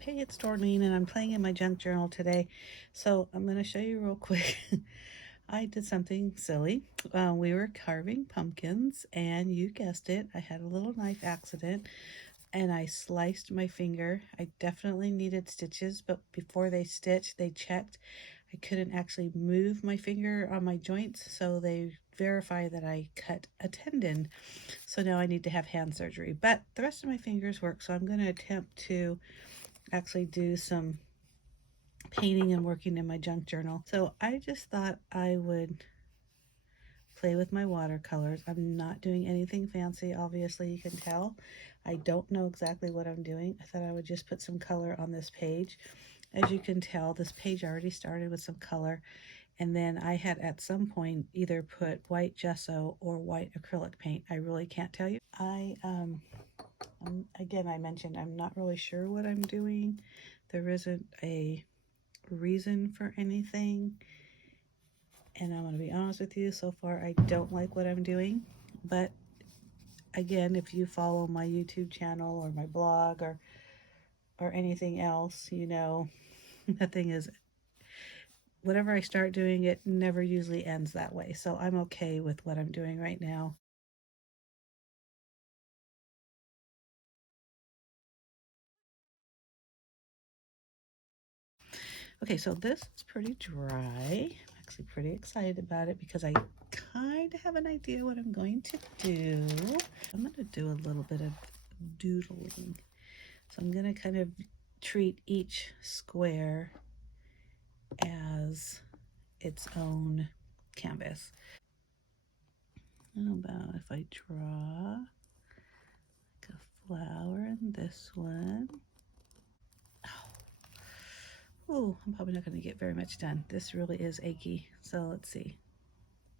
Hey, it's Dorleen, and I'm playing in my junk journal today. So I'm going to show you real quick. I did something silly. We were carving pumpkins, and you guessed it, I had a little knife accident, and I sliced my finger. I definitely needed stitches, but before they stitched, they checked. I couldn't actually move my finger on my joints, so they verified that I cut a tendon. So now I need to have hand surgery, but the rest of my fingers work, so I'm going to attempt to actually do some painting and working in my junk journal. So I just thought I would play with my watercolors. I'm not doing anything fancy, obviously, you can tell. I don't know exactly what I'm doing. I thought I would just put some color on this page. As you can tell, this page already started with some color, and then I had at some point either put white gesso or white acrylic paint. I really can't tell you. Again, I mentioned I'm not really sure what I'm doing. There isn't a reason for anything, and I'm going to be honest with you, so far I don't like what I'm doing. But again, if you follow my YouTube channel or my blog or anything else, you know, the thing is, whatever I start doing, it never usually ends that way. So I'm okay with what I'm doing right now. Okay, so this is pretty dry. I'm actually pretty excited about it because I kind of have an idea what I'm going to do. I'm going to do a little bit of doodling. So I'm going to kind of treat each square as its own canvas. How about if I draw like a flower in this one? Oh, I'm probably not going to get very much done. This really is achy. So let's see.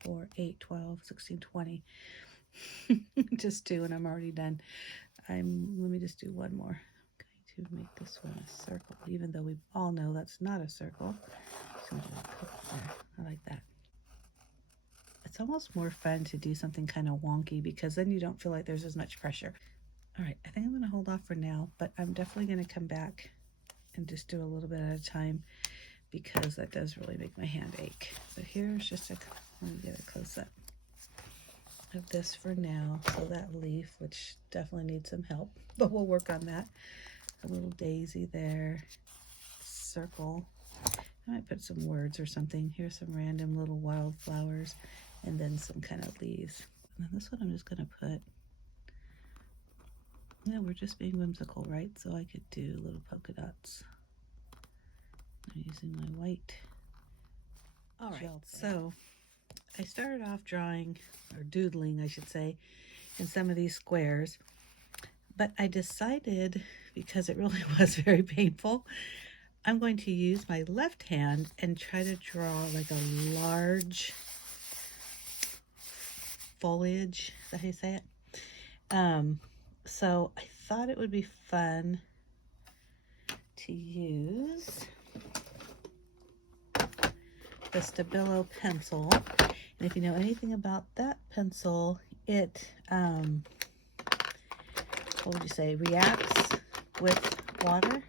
4, 8, 12, 16, 20. Just 2 and I'm already done. Let me just do one more. I'm going to make this one a circle, even though we all know that's not a circle. So I like that. It's almost more fun to do something kind of wonky because then you don't feel like there's as much pressure. All right, I think I'm going to hold off for now, but I'm definitely going to come back and just do a little bit at a time because that does really make my hand ache. But here's just let me get a close up of this for now. So that leaf, which definitely needs some help, but we'll work on that. A little daisy there, circle. I might put some words or something. Here's some random little wildflowers and then some kind of leaves. And then this one I'm just going to put, yeah, we're just being whimsical, right? So I could do little polka dots. I'm using my white gel. So I started off drawing, or doodling I should say, in some of these squares, but I decided, because it really was very painful, I'm going to use my left hand and try to draw like a large foliage. Is that how you say it? So I thought it would be fun to use the Stabilo pencil. And if you know anything about that pencil, it, what would you say, reacts with water.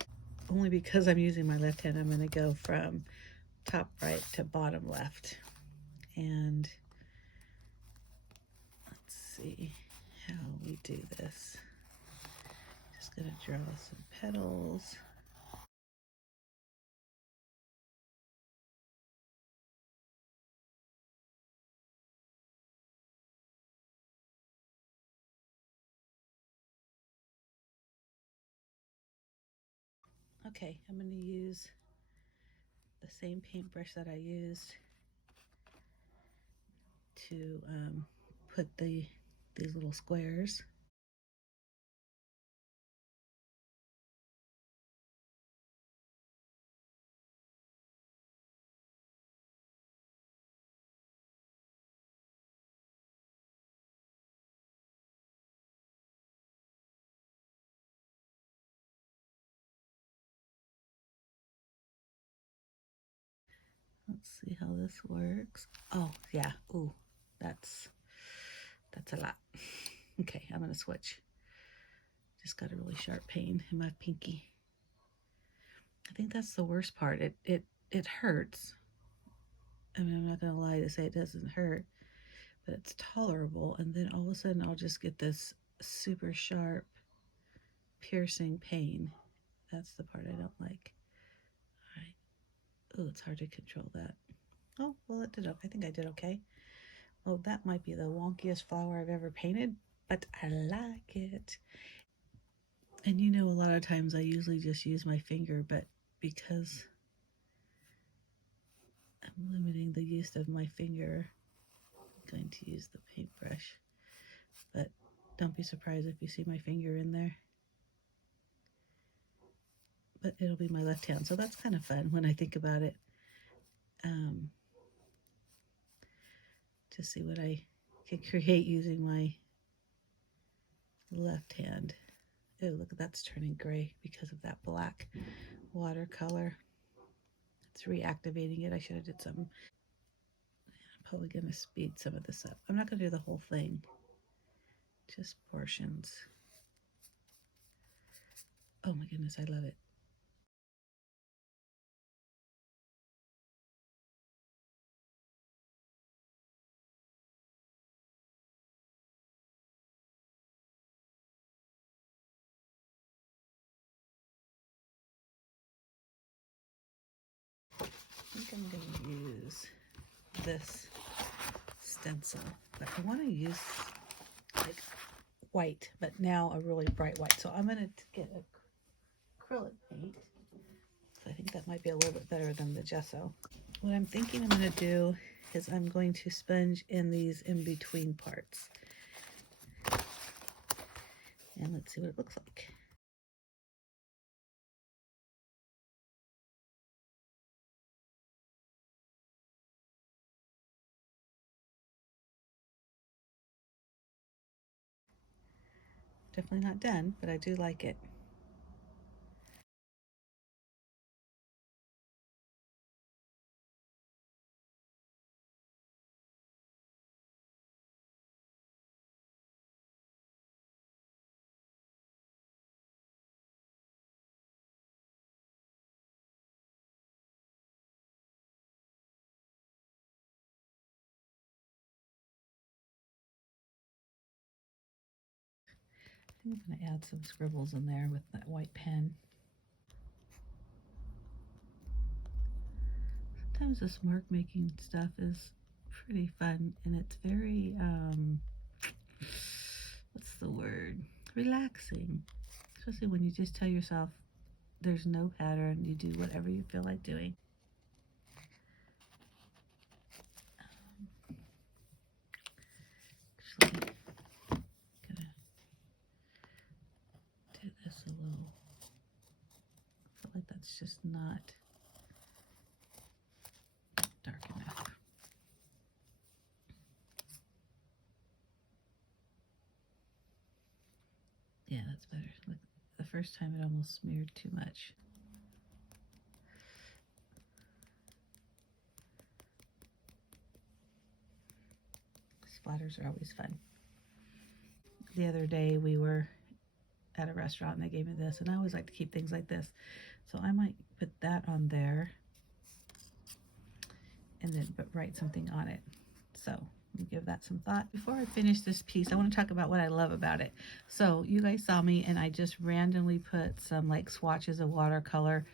Only because I'm using my left hand, I'm going to go from top right to bottom left. And let's see how we do this. Just going to draw some petals. Okay, I'm going to use the same paintbrush that I used to put these little squares. Let's see how this works. Oh yeah, ooh, that's a lot. Okay, I'm gonna switch. Just got a really sharp pain in my pinky. I think that's the worst part. It hurts. I mean, I'm not gonna lie to say it doesn't hurt, but it's tolerable. And then all of a sudden, I'll just get this super sharp, piercing pain. That's the part I don't like. All right. Oh, it's hard to control that. Oh, well, it did. I think I did okay. Oh, that might be the wonkiest flower I've ever painted, but I like it. And you know, a lot of times I usually just use my finger, but because I'm limiting the use of my finger, I'm going to use the paintbrush. But don't be surprised if you see my finger in there. But it'll be my left hand, so that's kind of fun when I think about it. Um, to see what I can create using my left hand. Oh, look, that's turning gray because of that black watercolor. It's reactivating it. I should have did something. I'm probably going to speed some of this up. I'm not going to do the whole thing, just portions. Oh my goodness, I love it. I think I'm going to use this stencil, but I want to use like white, but now a really bright white. So I'm going to get acrylic paint. I think that might be a little bit better than the gesso. What I'm thinking I'm going to do is I'm going to sponge in these in-between parts. And let's see what it looks like. Definitely not done, but I do like it. I think I'm going to add some scribbles in there with that white pen. Sometimes this mark making stuff is pretty fun, and it's very, what's the word? Relaxing. Especially when you just tell yourself there's no pattern, you do whatever you feel like doing. Actually, I'm gonna do this a little. I feel like that's just not dark enough. Yeah, that's better. Look, the first time it almost smeared too much. Splatters are always fun. The other day we were at a restaurant and they gave me this, and I always like to keep things like this. So I might put that on there and then write something on it. So give that some thought. Before I finish this piece, I want to talk about what I love about it. So you guys saw me and I just randomly put some like swatches of watercolor.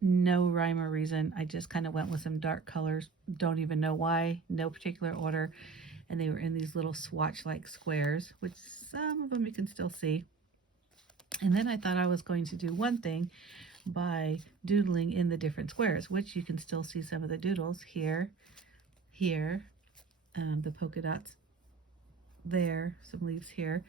No rhyme or reason. I just kind of went with some dark colors. Don't even know why. No particular order. And they were in these little swatch-like squares, which some of them you can still see. And then I thought I was going to do one thing by doodling in the different squares, which you can still see some of the doodles here, the polka dots there, some leaves here,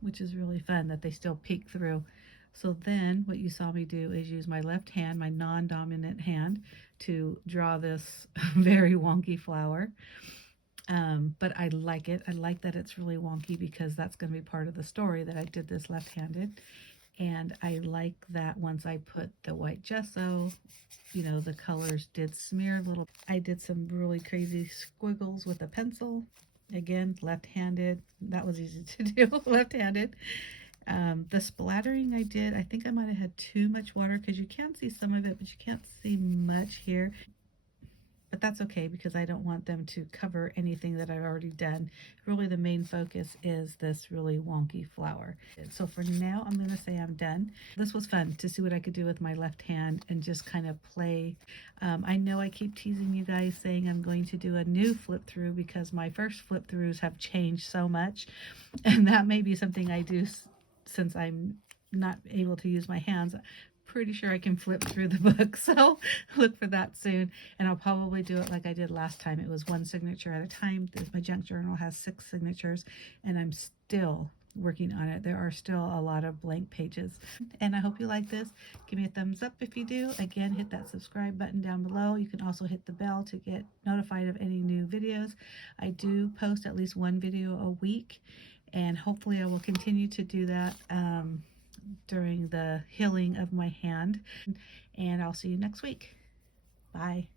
which is really fun that they still peek through. So then what you saw me do is use my left hand, my non-dominant hand, to draw this very wonky flower. But I like it. I like that it's really wonky because that's going to be part of the story that I did this left-handed. And I like that once I put the white gesso, you know, the colors did smear a little. I did some really crazy squiggles with a pencil. Again, left-handed. That was easy to do, left-handed. The splattering I did, I think I might have had too much water because you can see some of it, but you can't see much here. But that's okay because I don't want them to cover anything that I've already done. Really the main focus is this really wonky flower. So for now, I'm gonna say I'm done. This was fun to see what I could do with my left hand and just kind of play. I know I keep teasing you guys saying I'm going to do a new flip through because my first flip throughs have changed so much. And that may be something I do since I'm not able to use my hands. Pretty sure I can flip through the book, so look for that soon. And I'll probably do it like I did last time. It was one signature at a time. My junk journal has 6 signatures, and I'm still working on it. There are still a lot of blank pages. And I hope you like this. Give me a thumbs up if you do. Again, hit that subscribe button down below. You can also hit the bell to get notified of any new videos. I do post at least one video a week, and hopefully I will continue to do that during the healing of my hand. And I'll see you next week. Bye.